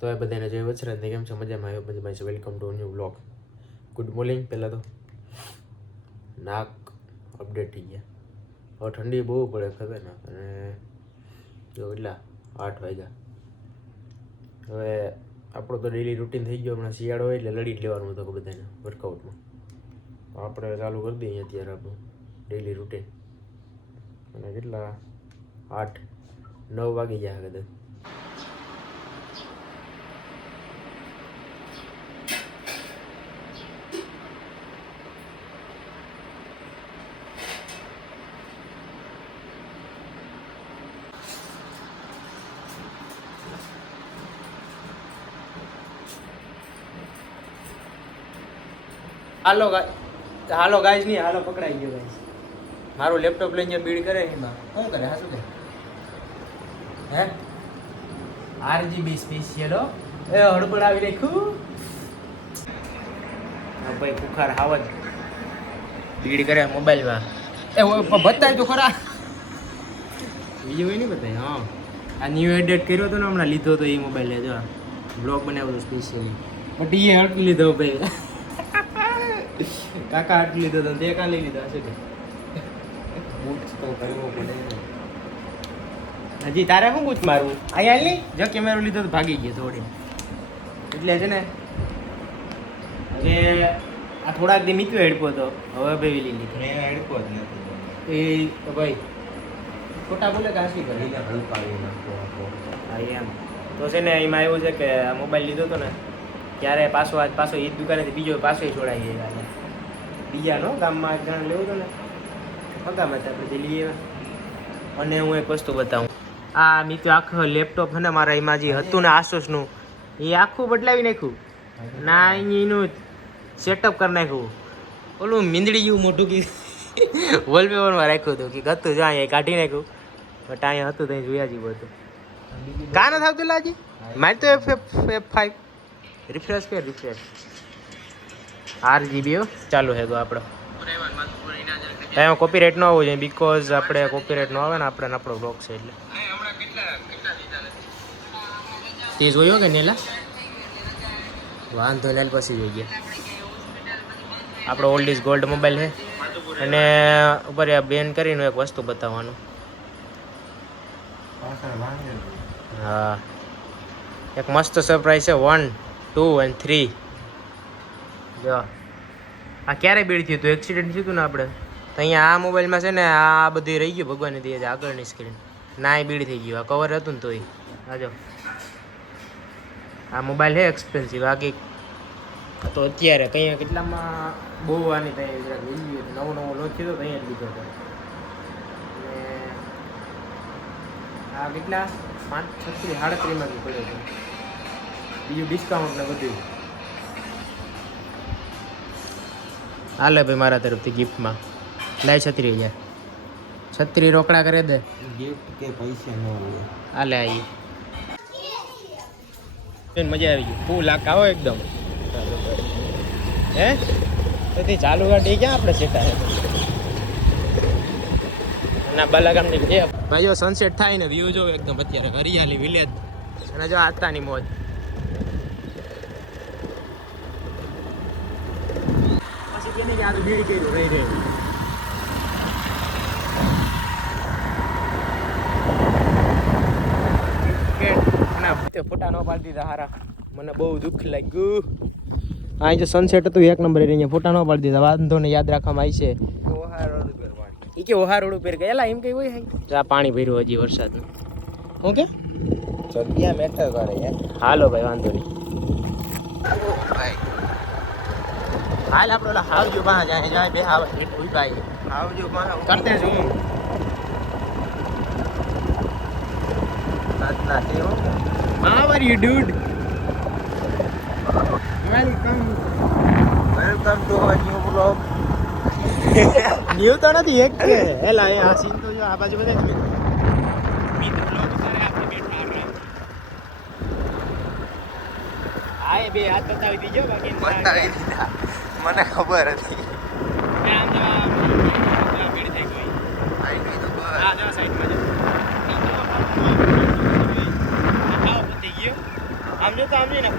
તો એ બધાને જય વચરાજ ને કેમ છે મજામાં આવ્યો મજામાં છે welcome to new blog good morning પહેલાં તો નાક અપડેટ થઈ ગયા હવે ઠંડી બહુ પડે ખબર ને અને જો એટલા 8 વાગ્યા હવે આપણો તો ડેલી રૂટીન થઈ ગયો હમણાં શિયાળો હોય એટલે લડી જ લેવાનું હતું બધાને વર્કઆઉટમાં આપણે ચાલુ કરી દઈએ અત્યારે આપણું ડેલી રૂટીન અને કેટલા 8-9 વાગી ગયા કદાચ હાલો ગાઈસ નહીં હાલો પકડાઈ ગયો ગાઈસ મારું લેપટોપ લઈને બીડ કરે એમાં શું કરે હા શું કરે હે RGB સ્પેશિયલ હો એ હડબડ આવી નાખ્યું હા ભાઈ બુખાર હાવજ બીડ કરે મોબાઈલમાં એ બતાવી તો ખરા બીજું કોઈ નહીં બતાવી હા આ ન્યૂ એડિટ કર્યો હતો ને હમણાં લીધો હતો એ મોબાઈલ જો બ્લોગ બનાવ્યો હતો સ્પેશિયલી બટ એ હટ લીધો ભાઈ કાકા હટ લીધો તો તે કાં લઈ લીધો હશે કે બૂટ તો કરવો પડે હજી તારે શું બૂટ મારવું અહીંયા નહીં જો કેમેરો લીધો તો ભાગી ગયો થોડી એટલે છે ને હવે આ થોડાક દી મીક્યો હેડપો તો હવે ભાઈ લઈ લીધો મેં હેડપો જ નથી એ તો ભાઈ ખોટા બોલે કાશી કરે હા એમ તો છે ને એમાં એવું છે કે આ મોબાઈલ લીધો હતો ને ત્યારે પાછો એ જ દુકાનેથી બીજો પાછો છોડાઈ ગયો બીજાનો ગામમાં એક જણ લેવું હતો ને પગામાં આપણે જે લઈએ અને હું એક વસ્તુ બતાવું આ મિત્રો આખું લેપટોપ છે ને મારા એમાં જે હતું ને આસોસનું એ આખું બદલાવી નાખ્યું ના એનું સેટઅપ કરી નાખ્યું ઓલું મીંદડી જેવું મોટું કે વોલપેપરમાં રાખ્યું હતું કે ગતું જો અહીંયા કાઢી નાખ્યું બટ અહીંયા હતું ત્યાં જોયા જેવું હતું કાં નથી આવતું લાજી મારે તો F5 રિફ્રેશ કર રિફ્રેશ RGB ચાલુ છે તો આપણે એમાં કોપીરાઇટ ન આવવું જોઈએ બીકોઝ આપણે કોપીરાઇટ ન આવે ને આપણે આપણો બ્લોગ છે એટલે તે જોયો કે નેલા વાંધો નેલ પછી જોઈ ગયા આપણો ઓલ્ડ ઇઝ ગોલ્ડ મોબાઈલ છે અને ઉપર બેન કરીને એક વસ્તુ બતાવવાનું હા એક મસ્ત સરપ્રાઈઝ છે 1 2 અને 3 જો આ ક્યારે બીડ થયું હતું એક્સિડન્ટ થયું હતું ને આપણે તો અહીંયા આ મોબાઈલમાં છે ને આ બધી રહી ગયું ભગવાનની દે આગળની સ્ક્રીન ના એ બીડ થઈ ગયું આ કવર હતું ને તોય આ જો આ મોબાઈલ છે એક્સપેન્સિવ બાકી તો અત્યારે કંઈ કેટલામાં બહુ આની ત્યાં નવો લોન્ચ થયો તો અહીંયા જ લીધો હતો અને આ કેટલા 5-36-37 પડ્યો છે બીજું ડિસ્કાઉન્ટ ને બધું હાલે ભાઈ મારા તરફથી ગિફ્ટમાં લાય 36,000 36 રોકડા કરે દે ગિફ્ટ કે પૈસા ન મળે હાલે આવી મજા આવી ગઈ ફૂલ આવો એકદમ હે તો તે ચાલુ ગાડી ક્યાં આપણે સેટા ના બાલાગામની બે ભાઈ જો સનસેટ થાય ને વ્યૂ જો એકદમ અત્યારે હરિયાળી વિલેજ અને જો આતાની મોજ ફોટા ન પાડી દીધા હારા મને બહુ દુઃખ લાગ્યું અહીં જો સનસેટ હતું એક નંબર અહીંયા ફોટા ન પાડી દીધા વાંધો ને યાદ રાખવામાં આવી છે એ કે ઓહા રોડ ઉપર ગયેલા એમ કઈ હોય આ પાણી ભર્યું હજી વરસાદનું શું કે જગ્યા મેટર કરે હાલો ભાઈ વાંધો નહીં હાલ આપણે ઓલા હાવજો પાસે જાય બે હાવ ભાઈ હાવજો પાસે કરતે જ હું How are you, dude? Welcome to our new vlog. New તો નથી એક છે હેલા એ આ સીન તો જો આ બાજુ બધે મીત vlog કરે આપણે બેઠા આય બે હાથ બતાવી દીજો બાકી બતાવી દીધા મને ખબર હતી આમ જો ભીડ થઈ ગઈ આઈ ગઈ તો બસ આ જો સાઈડમાં જો આવ પતી ગયો આમ જો તો આમ જઈને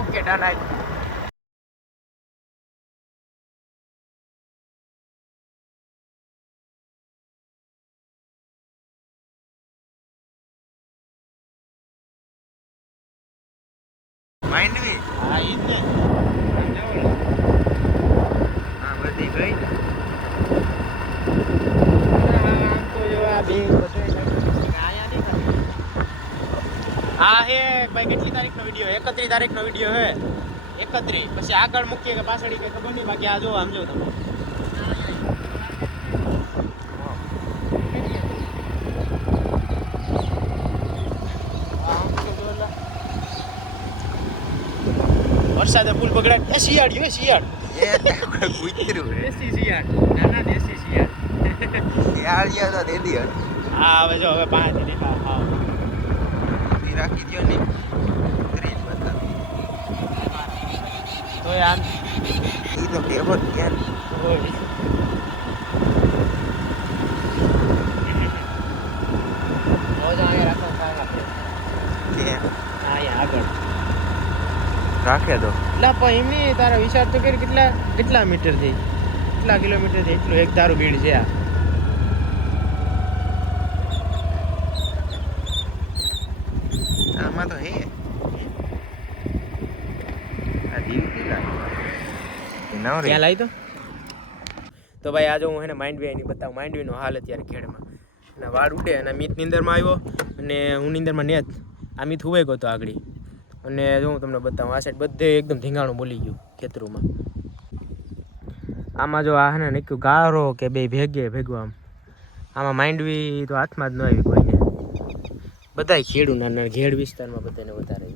ઓકે ડન આઈ માંડવી હા ઈ જ ને હા બધી ગઈ આમ તો જો આ બે આયા નહીં હા હે ભાઈ કેટલી તારીખનો વિડિયો 31 તારીખનો વિડિયો હે 31 પછી આગળ મૂકીએ કે પાછળ કે ખબર નહીં બાકી આ જો આમ જો તમે વરસાદે ફૂલ બગડાટ એ શિયાળ્યું એ શિયાળ એ કૂતરું હે દેશી શિયાળ નાના દેશી શિયાળ યાળિયા તો દેદી હે હા હવે જો હવે પાંચ દીધા હા ઈ રાખી દ્યો ને 30 બતા તો યાર ઈ તો કેવો ક્યાં ઓય રોજ આયા રાખો કાય આપણે કે આયા આગળ રાખે દો એટલે પણ એમની તારો વિચાર તો કરી કેટલા મીટર થી કેટલા કિલોમીટર થી એટલું એક તારું બીડ છે આ આમાં તો હે આ દીવતી લાગે ના રે ક્યાં લાવી તો ભાઈ આજે હું એને માંડવી એની બતાવું માંડવીનો હાલ અત્યારે ખેડમાં અને વાળ ઉડે અને મીત નીંદરમાં આવ્યો અને હું નીંદરમાં નેત આ મીત હુવાઈ ગયો તો આગળ અને જો હું તમને બતાવું આ સાઈડ બધે એકદમ ધીંગાણું બોલી ગયું ખેતરોમાં આમાં જો આ હે ને નીકળ્યું ગારો કે બે ભેગું આમાં માંડવી તો હાથમાં જ ન આવી કોઈને બધાય ખેડૂ નાના ઘેડ વિસ્તારમાં બધાને વધારે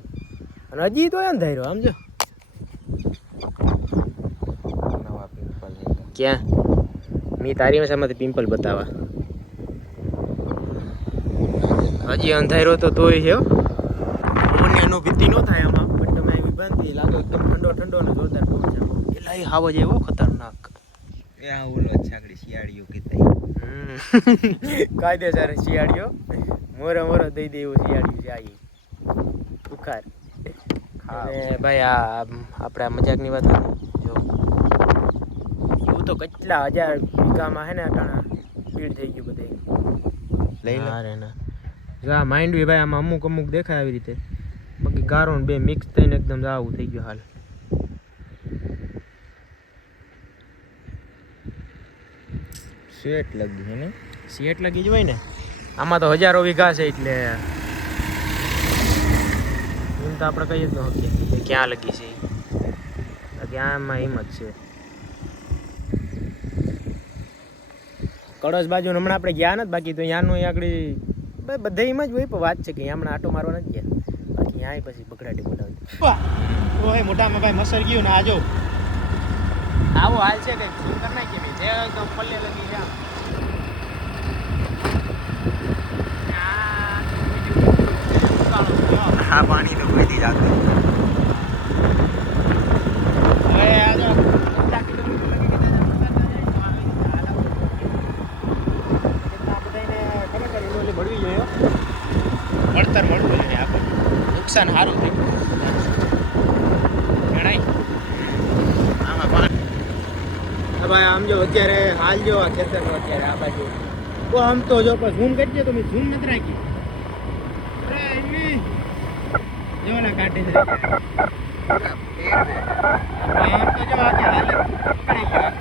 અને હજી તો એમ થાય આમ જો નવા પિંપલ ક્યાં મી તારી ભાષામાંથી પિમ્પલ બતાવા હજી અંધારો તો તોય છે મને અનુભૂતિ ન થાય આમાં બટ તમે આવી બાંધી લાગો એકદમ ઠંડો ને જોરદાર પવન છે એટલે એ હાવ જ એવો ખતરનાક એ આ ઓલો છાકડી શિયાળીઓ કીધા કાયદેસર શિયાળીઓ મોરો દઈ દે એવું શિયાળીઓ છે આ બુખાર અને ભાઈ આ આપણે આ મજાકની વાત હતી જો એવું તો કેટલા હજાર વીઘામાં હે ને અટાણા ભીડ થઈ ગયું બધે લઈ લે રે ના જો આ માંડવી ભાઈ આમાં અમુક દેખાય આવી રીતે બાકી ગારો ને બે મિક્સ થઈને એકદમ આવું થઈ ગયું હાલ શેટ લગી હે ને શેટ લગી જ હોય ને આમાં તો હજારો વીઘા છે એટલે એમ તો આપણે કહીએ જ ન શકીએ કે ક્યાં લગી છે ક્યાં આમાં હિંમત છે કડોશ બાજુ હમણાં આપણે ગયા નથી બાકી તો ત્યાંનું આગળ બધા એમ જ હોય પણ વાત છે કે હમણાં આટો મારવા નથી ગયા બાકી ત્યાં પછી બગડાટી બોલાવી ઓય મોટામાં ભાઈ મસર ગયું ને આજો આવો હાલ છે કંઈક શું કરી નાખીએ ભાઈ જે એકદમ પલ્લે લગી છે આ પાણી તો કોઈ જાતું હવે આજો કેટલા કિલોમીટર લગી ભળવી જોઈએ વળતર મળવું જોઈએ આપણને નુકસાન સારું થઈ ગયું જણાય આમાં પાણી હા ભાઈ આમ જો અત્યારે હાલ જો આ ખેતરનો અત્યારે આ બાજુ તો આમ તો જો પણ ઝૂમ કરજે તો મેં ઝૂમ નથી રાખી જો ના કાઢી છે આમ તો જો આજે હાલ પકડી ગયા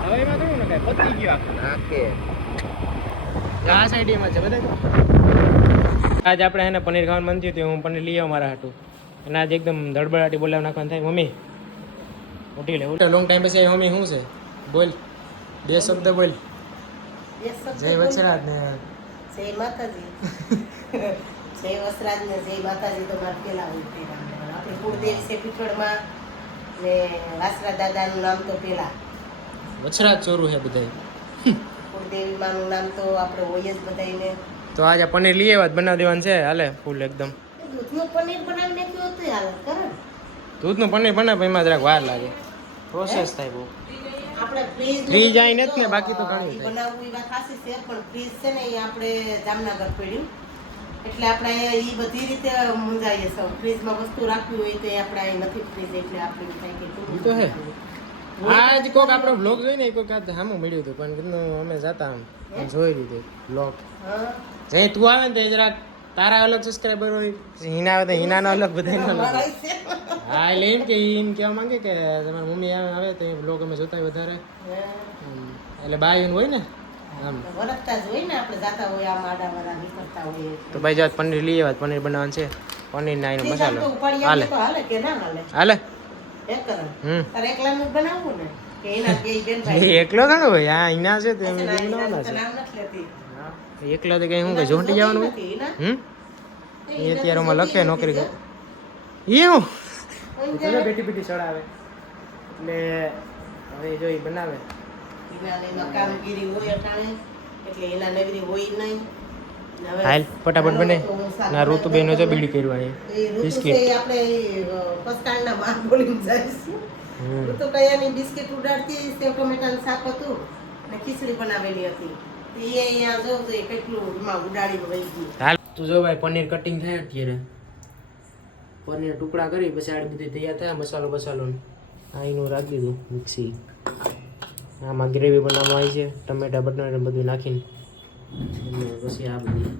હવે એમાં ઘણું ને કાંઈ પતી ગયું આખું આ સાઈડમાં છે બધા આજ આપણે એને પનીર ખાવાનું મન થયું હતું હું પનીર લઈ આવું મારા હાટું અને આજે એકદમ ધડબડાટી બોલાવ નાખવાનું થાય મમ્મી ઉઠી લે લોંગ ટાઈમ પછી મમ્મી શું છે બોલ બે શબ્દ બોલ જય વચરાજ ને જય માતાજી જય વસરાજ ને જય માતાજી તો મારે પેલા હોય આપણી કુળદેવ છે પીઠોડમાં ને વાસરા દાદાનું નામ તો પેલા વચરાજ ચોરું છે બધાય કુળદેવી માનું નામ તો આપણે હોય જ બધાને તો આજે પનીર લઈ આવ્યા બનાવી દેવાનું છે હાલે ફૂલ એકદમ દૂધનું પનીર બનાવી નાખ્યું હતું હાલત કરે દૂધનું પનીર બનાવે એમાં જરાક વાર લાગે, પ્રોસેસ થાય બહુ. આપણે ફ્રીજ ફ્રીજ આઈ નથી ને, બાકી તો ઘણું થાય. બનાવવું એ વાત સાચી છે, પણ ફ્રીજ છે ને એ આપણે જામનગર પડ્યું, એટલે આપણે અહીંયા એ બધી રીતે મૂંઝાઈએ સૌ. ફ્રીજમાં વસ્તુ રાખવી હોય તો એ આપણે અહીં નથી ફ્રીજ, એટલે આપણે એમ થાય કે ઈ તો હે. આજ કોક આપણો બ્લોગ જોઈને કોક આ સામું મળ્યું હતું, પણ કીધું અમે જાતા આમ જોઈ લીધું બ્લોગ. હા જે તું આવે ને તે જરાક તારા અલગ સબસ્ક્રાઈબર હોય, હિના આવે તો હિનાનો અલગ, બધાનો અલગ. મારા છે. હા એટલે એમ કે ઈ એમ કહેવા માંગે કે તમારી મમ્મી આવે તો એ બ્લોગ અમે જોતા હોય વધારે. એટલે બાયું હોય ને આમ વરસતા જ હોય ને, આપણે જાતા હોય આમ આડાવાળા નીકળતા હોય એટલે. તો ભાઈ જાત પનીર લઈ આવ્યા, પનીર બનાવવાનું છે. પનીર ના એનો ફ્રીજ આમ મસાલો તો ઉપાડી હાલે આવીએ તો હાલે કે ના હાલે? હાલે. એક કરો. હમ તારે એકલાનું જ બનાવવું ને કે એના બે બેન ભાઈ? એકલો ઘણો ભાઈ, હા હિના છે તો એમ ના, એના બનાવવાના તો છે. નામ નથી લેતી. હા, એકલો તો કઈ શું કઈ જોંટી જવાનું હોય. નથી, એના? એ અત્યારે માં લખે નોકરી કરે એવું ચલો બેટી બેટી ચડાવે એટલે હવે જો ઈ બનાવે. એના એમાં કામગીરી હોય અટાણે, એટલે એના નગરી હોય નહીં. ને હવે હાલ ફટાફટ બને તો હું શાક ના ઋતુબેન જો બીડી કર્યું એ ઋતુ બિસ્કિટ. છે એ આપણે પસ્તાળના માર બોલીને જઈશું. ઋતુ કયાની બિસ્કિટ ઉડાડતી, સેવ ટમેટાનું શાક હતું ને ખીચડી બનાવેલી હતી. તો એ અહીંયા જોઉં તો એ કેટલું એમાં ઉડાડીને વહી ગયું. હાલ તું જો ભાઈ પનીર કટિંગ થાય અત્યારે, પનીર ટુકડા કરી પછી આ બધી તૈયાર થાય મસાલો બસાલો આ એનું રાખી દીધું મિક્સી. આમાં ગ્રેવી બનાવવા આવી છે, ટમેટા બટર બધું નાખીને અને પછી આ બધી